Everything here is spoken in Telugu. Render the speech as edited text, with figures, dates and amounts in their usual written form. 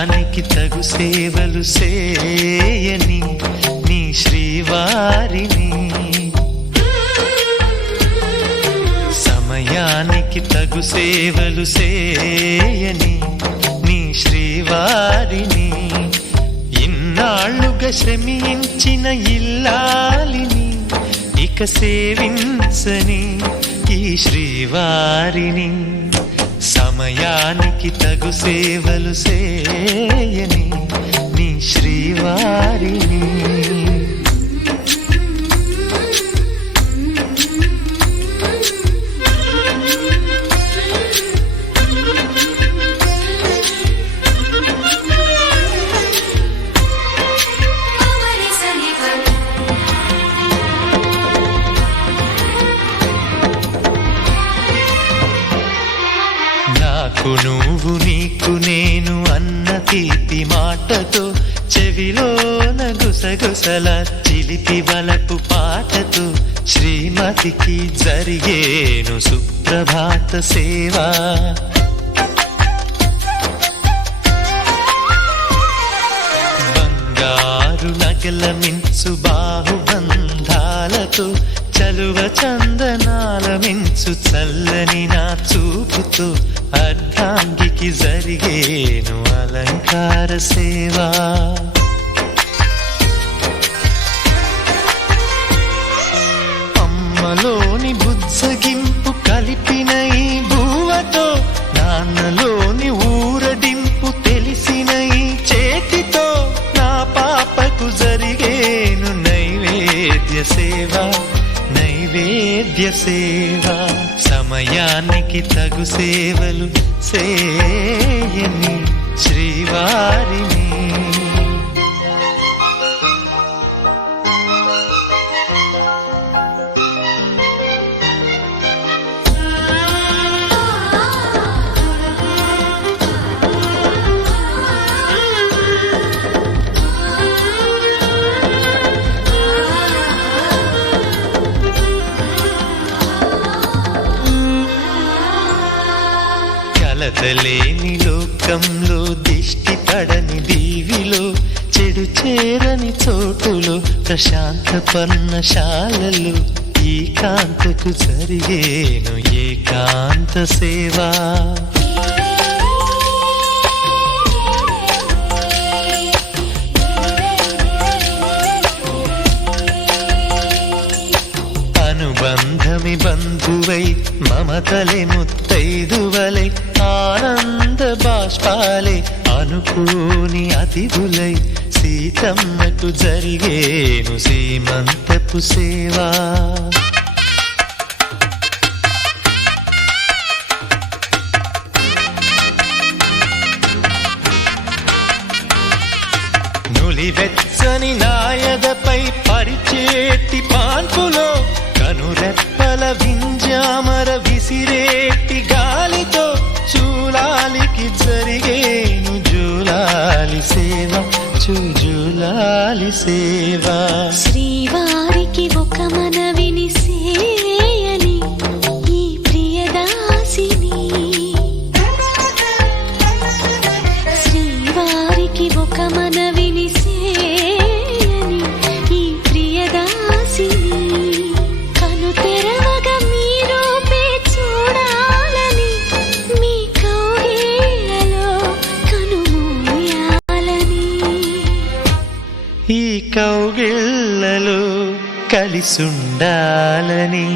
సమయానికి తగు సేవలు చేయని నీ శ్రీవారిని, సమయానికి తగు సేవలు చేయని నీ శ్రీవారిని, ఇన్నాళ్ళుగా శ్రమించిన ఇల్లాలిని ఇక సేవించని ఈ శ్రీవారిని, సమయానికి తగు సేవలు చేయని నీ శ్రీవారిని. నాకు నువ్వు నీకు నేను అన్న తీపి మాటతో, చెవిలోన గుసగుసల చిలిపి వలపు పాటతో, శ్రీమతికి జరిగేను సుప్రభాత సేవా. బంగారు నగల మించు బాహుబంధాలతో, చలువ చందనాల మించు చల్లని నా చూపుతో, అర్ధాంగికి జరిగేను అలంకార సేవా. అమ్మలోని బుజ్జగింపు కలిపిన ఈ భూవతో, నాన్నలోని ఊరడింపు తెలిసిన ఈ చేతితో, నా పాపకు జరిగేను నైవేద్య సేవ, నైవేద్య సేవ. సమయానికి తగు సేవలు చేయని శ్రీవారిని. కలతలేని లోకంలో, దిష్టి పడని దీవిలో, చెడు చేరని చోటులో, ప్రశాంత పర్ణశాలలో, ఈ కాంతకు జరిగేను ఏకాంత సేవా. అనుబంధమి బంధువై, మమతలే ముత్తైదువలై, ఆనంద బాష్పాలే అనుకోని అతిథులై, సీతమ్మకు జరిగేను సీమంతపు సేవా. నులివెచ్చని నాయదపై పరిచేటి పాన్పులో, కనురెప్పల వింజామర విసిరేటి గాలితో, చూలాలికి జరిగేను జూలాలి సేవ, జూలాలి సేవ. శ్రీవారికి ఒక మనవిని సేయని ఈ ప్రియదాసిని, శ్రీవారికి ఒక మనవిని సేయని ఈ ప్రియదాసిని, కను తెరవగా మీరూపే చూడాలని, మీ కౌగిళ్ళలో కనుమూయాలని, ఈ కౌగిళ్ళలో కలిసుండాలని.